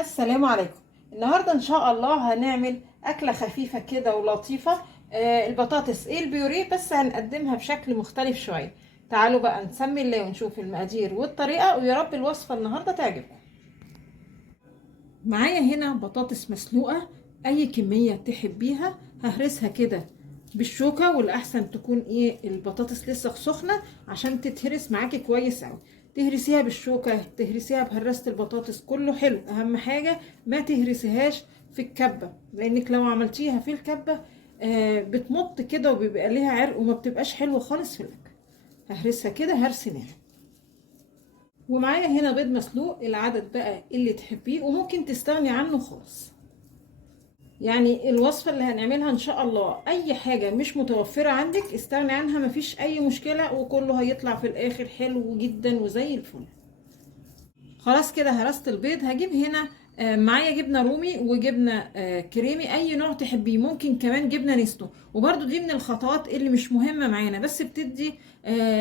السلام عليكم. النهارده ان شاء الله هنعمل اكله خفيفه كده ولطيفه. البطاطس البيوريه، بس هنقدمها بشكل مختلف شويه. تعالوا بقى نسمي الله ونشوف المقادير والطريقه، ويا رب الوصفه النهارده تعجبكم. معايا هنا بطاطس مسلوقه، اي كميه تحبيها. ههرسها كده بالشوكه، والاحسن تكون البطاطس لسه سخنه عشان تتهرس معاكي كويس قوي. تهرسيها بالشوكه، تهرسيها بهرسه البطاطس، كله حلو. اهم حاجه ما تهرسيهاش في الكبه، لانك لو عملتيها في الكبه بتمط كده وبيبقى ليها عرق وما بتبقاش حلوه خالص في الاكل. ههرسها كده هرس ناعم. ومعايا هنا بيض مسلوق، العدد بقى اللي تحبيه، وممكن تستغني عنه خالص. يعني الوصفة اللي هنعملها ان شاء الله اي حاجة مش متوفرة عندك استغني عنها، مفيش اي مشكلة، وكله هيطلع في الاخر حلو جدا وزي الفل. خلاص كده هرست البيض. هجيب هنا معايا جبنة رومي وجبنة كريمي، اي نوع تحبيه. ممكن كمان جبنة نستو، وبرده دي من الخطوات اللي مش مهمة معانا، بس بتدي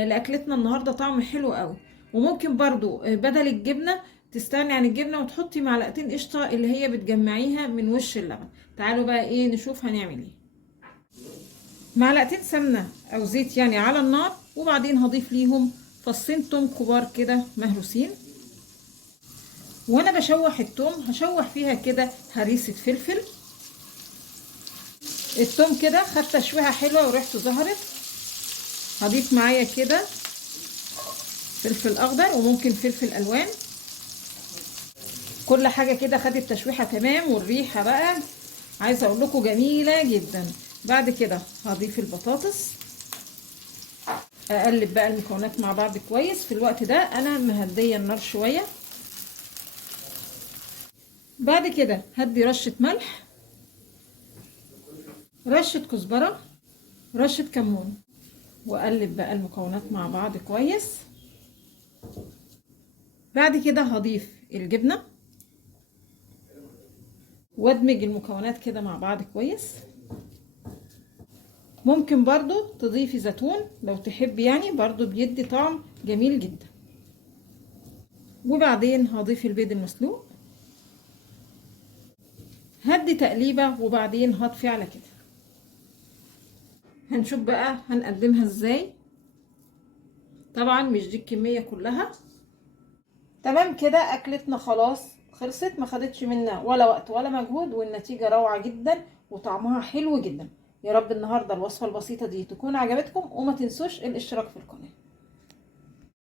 لاكلتنا النهاردة طعم حلو قوي. وممكن برضو بدل الجبنة تستغني عن الجبنة وتحطي معلقتين قشطة اللي هي بتجمعيها من وش اللبن. تعالوا بقى نشوف هنعمل ايه. معلقتين سمنة او زيت يعني على النار، وبعدين هضيف ليهم فصين توم كبار كده مهروسين. وانا بشوح التوم هشوح فيها كده هريسة فلفل. التوم كده خد تشويحة حلوة وريحته ظهرت. هضيف معايا كده فلفل اخضر وممكن فلفل الوان. كل حاجة كده خدت تشويحة تمام، والريحة بقى عايزة اقول لكم جميلة جدا. بعد كده هضيف البطاطس، اقلب بقى المكونات مع بعض كويس. في الوقت ده انا مهدية النار شوية. بعد كده هدي رشة ملح، رشة كزبرة، رشة كمون، واقلب بقى المكونات مع بعض كويس. بعد كده هضيف الجبنة وادمج المكونات كده مع بعض كويس. ممكن برضو تضيفي زيتون لو تحبي، يعني برضو بيدي طعم جميل جدا. وبعدين هضيف البيض المسلوق، هدي تقليبة، وبعدين هطفي على كده. هنشوف بقى هنقدمها ازاي. طبعا مش دي الكمية كلها. تمام كده اكلتنا خلاص خلصت، ما خدتش منا ولا وقت ولا مجهود، والنتيجة روعة جدا وطعمها حلو جدا. يا رب النهاردة الوصفة البسيطة دي تكون عجبتكم، وما تنسوش الاشتراك في القناة.